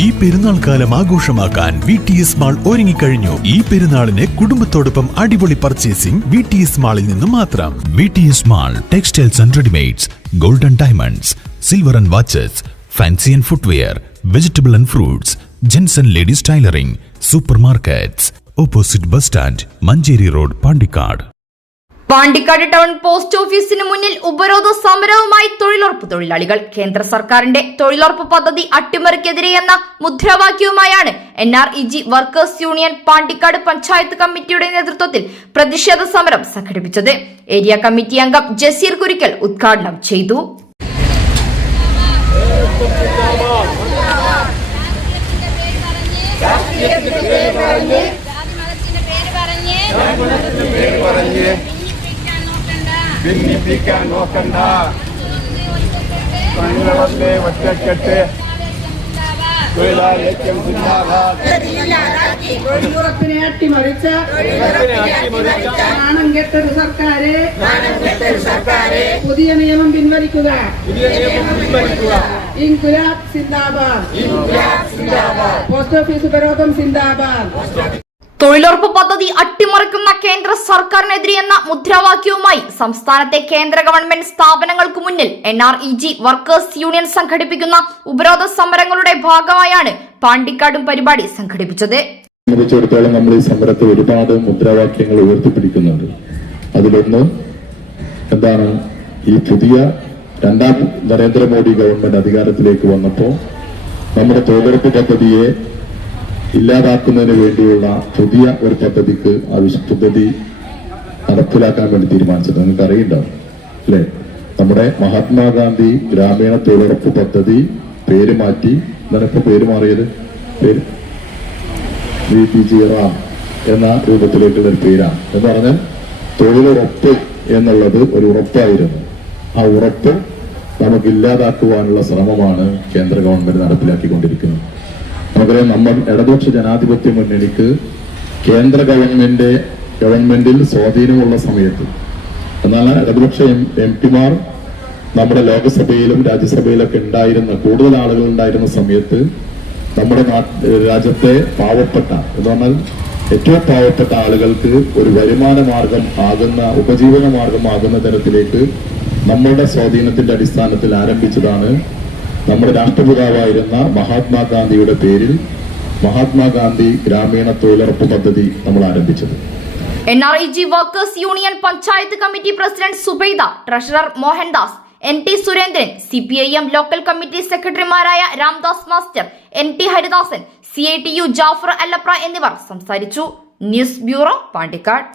ഈ പെരുന്നാൾ കാലം ആഘോഷമാക്കാൻ VTS മാൾ ഒരുങ്ങിക്കഴിഞ്ഞു. ഈ പെരുന്നാളിന് കുടുംബത്തോടൊപ്പം അടിപൊളി പർച്ചേസിംഗ് VTS മാളിൽ നിന്നും മാത്രം. VTS mall textiles and readymades, gold and diamonds, silver and watches, fancy and footwear, vegetable and fruits, gents and ladies tailoring, super markets, opposite bus stand, Manjeri road, Pandikkad. Pandikkad town post ഓഫീസിന് മുന്നിൽ ഉപരോധ സമരവുമായി തൊഴിലുറപ്പ് തൊഴിലാളികൾ. കേന്ദ്ര സർക്കാരിന്റെ തൊഴിലുറപ്പ് പദ്ധതി അട്ടിമറിക്കെതിരെയെന്ന മുദ്രാവാക്യവുമായാണ് NREG workers union Pandikkad panchayat കമ്മിറ്റിയുടെ നേതൃത്വത്തിൽ പ്രതിഷേധ സമരം സംഘടിപ്പിച്ചത്. ഏരിയ കമ്മിറ്റി അംഗം ജസീർ കുരിക്കൽ ഉദ്ഘാടനം ചെയ്തു. ഭിന്നിപ്പിക്കാൻ നോക്കണ്ട, കണ്ണുകളെ ഒറ്റക്കെട്ട്, തൊഴിലാളിക്കും തൊഴിലുറപ്പിനെ അട്ടിമറിച്ച നാണം കെട്ടൊരു സർക്കാരെ പുതിയ നിയമം പിൻവലിക്കുക. ഇൻകുലാബ് സിന്ദാബാദ്, പോസ്റ്റ് ഓഫീസ് ഉപരോധം സിന്ദാബാദ്. തൊഴിലുറപ്പ് പദ്ധതി അട്ടിമറിക്കുന്ന കേന്ദ്ര സർക്കാരിനെതിരെയെന്ന മുദ്രാവാക്യവുമായി സംസ്ഥാനത്തെ കേന്ദ്ര ഗവൺമെന്റ് സ്ഥാപനങ്ങൾക്ക് മുന്നിൽ NREG വർക്കേഴ്സ് യൂണിയൻ സംഘടിപ്പിക്കുന്ന ഉപരോധ സമരങ്ങളുടെ ഭാഗമായാണ് പാണ്ടിക്കാടും പരിപാടി സംഘടിപ്പിച്ചത്. സംബന്ധിച്ചിടത്തോളം നമ്മൾ ഈ സമരത്തിൽ ഒരുപാട് മുദ്രാവാക്യങ്ങൾ ഉയർത്തിപ്പിടിക്കുന്നുണ്ട്. അതിലൊന്ന് എന്താണ്, ഈ പുതിയ രണ്ടാം നരേന്ദ്രമോദി ഗവൺമെന്റ് അധികാരത്തിലേക്ക് വന്നപ്പോൾ നമ്മുടെ തൊഴിലുറപ്പ് പദ്ധതിയെ ഇല്ലാതാക്കുന്നതിന് വേണ്ടിയുള്ള പുതിയ ഒരു പദ്ധതി നടപ്പിലാക്കാൻ വേണ്ടി തീരുമാനിച്ചത് നിങ്ങൾക്ക് അറിയണ്ടാവും അല്ലെ? നമ്മുടെ മഹാത്മാഗാന്ധി ഗ്രാമീണ തൊഴിലുറപ്പ് പദ്ധതി പേര് മാറ്റി, എന്താണ് പേര് മാറിയത്? പേര് VPG റാം എന്ന രൂപത്തിലേക്കുള്ള ഒരു പേരാണ്. എന്ന് പറഞ്ഞാൽ തൊഴിലുറപ്പ് എന്നുള്ളത് ഒരു ഉറപ്പായിരുന്നു. ആ ഉറപ്പ് നമുക്ക് ഇല്ലാതാക്കുവാനുള്ള ശ്രമമാണ് കേന്ദ്ര ഗവൺമെന്റ് നടപ്പിലാക്കിക്കൊണ്ടിരിക്കുന്നത്. നമുക്കറിയാം, നമ്മൾ ഇടതുപക്ഷ ജനാധിപത്യ മുന്നണിക്ക് കേന്ദ്ര ഗവൺമെന്റിൽ സ്വാധീനമുള്ള സമയത്ത്, എന്നാൽ ഇടതുപക്ഷ MP-മാർ നമ്മുടെ ലോകസഭയിലും രാജ്യസഭയിലൊക്കെ കൂടുതൽ ആളുകൾ ഉണ്ടായിരുന്ന സമയത്ത് നമ്മുടെ രാജ്യത്തെ പാവപ്പെട്ട, എന്ന് പറഞ്ഞാൽ ഏറ്റവും പാവപ്പെട്ട ആളുകൾക്ക് ഒരു വരുമാന മാർഗം ആകുന്ന, ഉപജീവന മാർഗമാകുന്ന തരത്തിലേക്ക് നമ്മളുടെ സ്വാധീനത്തിന്റെ അടിസ്ഥാനത്തിൽ ആരംഭിച്ചതാണ് നമ്മുടെ രാഷ്ട്രപിതാവായിരുന്ന മഹാത്മാഗാന്ധിയുടെ പേരിൽ മഹാത്മാഗാന്ധി ഗ്രാമീണ തൊഴിലുറപ്പ് പദ്ധതി നമ്മൾ ആരംഭിച്ചത്. NREG workers union panchayat committee president Zubaida, treasurer Mohandas, NT Surendran, CPIM local committee സെക്രട്ടറിമാരായ Ramdas master, NT Haridasan, CITU Jafar Allapra എന്നിവർ സംസാരിച്ചു. News bureau, Pandikkad.